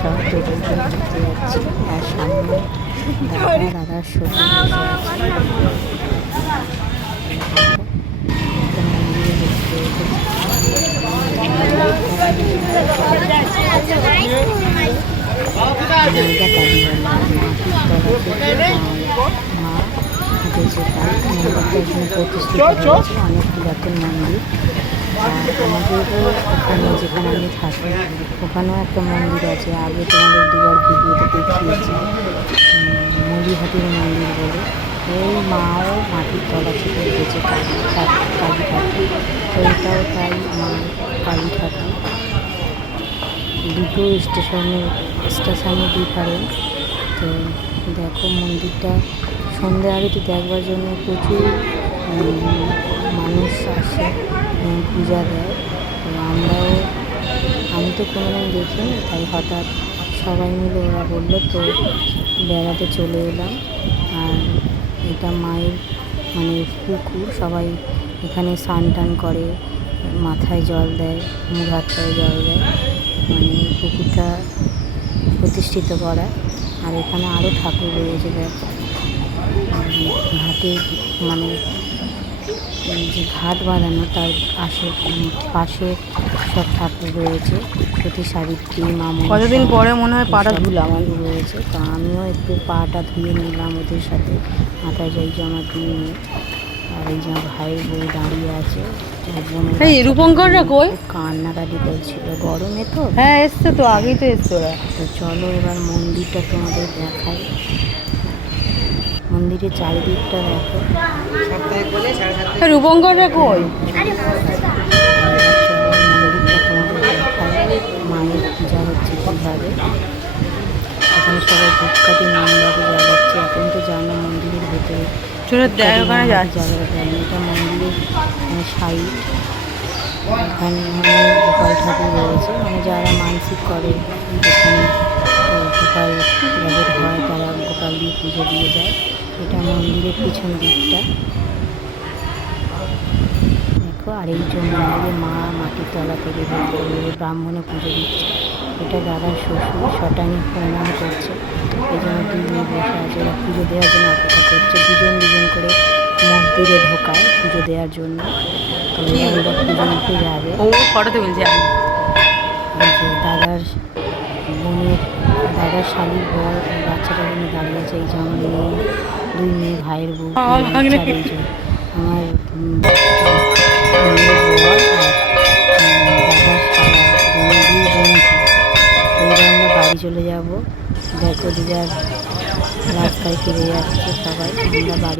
সব দাদা দাদার শ্বশুর বসে আছে। একটা মন্দিরে দেখতে এসেছি। এখানে প্রতিষ্ঠিত হয়েছে অনেক পুরাতন মন্দির আমাদেরও ওখানে যেখানে আমি থাকি ওখানেও একটা মন্দির আছে আগে তোমাদের দুবার ভিডিওতে দেখিয়েছি উম, মলিহাটির মন্দির বলে ওই মাও মাটির তলা থেকে উঠেছে কালী ঠাকুর তো এটাও তাই কালী ঠাকুর। দুটো স্টেশনে স্টেশনে ডিফারেন্ট তো দেখো মন্দিরটা, সন্ধ্যা আরতি দেখবার জন্য প্রচুর মানুষ আসে পূজা দেয়। তো আমরাও, আমি তো কোনোদিন দেখিনি, তাই হঠাৎ সবাই মিলে ওরা বলল, তো বেড়াতে চলে এলাম। আর এটা মায়ের মানে পুকুর, সবাই এখানে স্নান টান করে, মাথায় জল দেয়, মুখ হাত জল দেয়। পুকুরটা প্রতিষ্ঠিত করা। আর এখানে আরও ঠাকুর রয়েছে ঘাটে মানে যে ঘাট বাঁধানো তার আশে পাশে সব ঠাকুর রয়েছে। প্রতি সাবিত্রী মা মনসা, কতদিন পরে মনে হয় পাটা ধুলাম? রয়েছে। তো আমিও একটু পাটা ধুয়ে নিলাম ওদের সাথে। মাথায় যাই জামা দিয়ে নিয়ে আর এই যে ভাইয়ের বউ দাঁড়িয়ে আছে। এই রূপঙ্কররা কই? কান্নাকাটি করছিল। গরমে তো। হ্যাঁ এসছে তো আগেই তো এসছে ওরা। তো চলো এবার মন্দিরটা তোমাদের দেখাই। মন্দিরের চারিদিকটা দেখো। হ্যাঁ, রূপঙ্কররা কই? মায়ের পূজা হচ্ছে কীভাবে? এখানে সবাই ধূপকাঠি জ্বালাচ্ছে চলে দেখ ওখানে যাচ্ছে। এটা মন্দিরের সাইড এখানে গোপাল ঠাকুর রয়েছে। মানে যারা মানসিক করে, এখানে গোপাল যাদের হয় তারা গোপাল দিয়ে পুজো দিয়ে যায়। এটা মন্দিরের পিছন দিকটা। দেখো, আর এই যে মন্দিরে মা মাটির তলা থেকে ব্রাহ্মণে পুজো দিচ্ছে। এটা দাদার শ্বশুর, শটানি প্রণাম করছে। এই জন্য দুই মেয়ে বসে আছে ওরা পুজো দেওয়ার জন্য অপেক্ষা করছে। দুজন দুজন করে মন্দিরে ঢোকায় পুজো দেওয়ার জন্য। তো ওরা পুজো দিতে যাবে। ও ফটোতে বলছি দাদার বোনের দাদার শালির বর বাচ্চাটা নিয়ে দাঁড়িয়ে আছে এই যে আমার মেয়ে দুই মেয়ে ভাইয়ের বউ আমার ভাগ্নে। বাচ্চার এই যে আমার দাদার শালা দুই বোন। বাড়ি চলে যাব। দেখো দিদার রাস্তায় ফিরে যাচ্ছে সবাই আমরা বাড়ি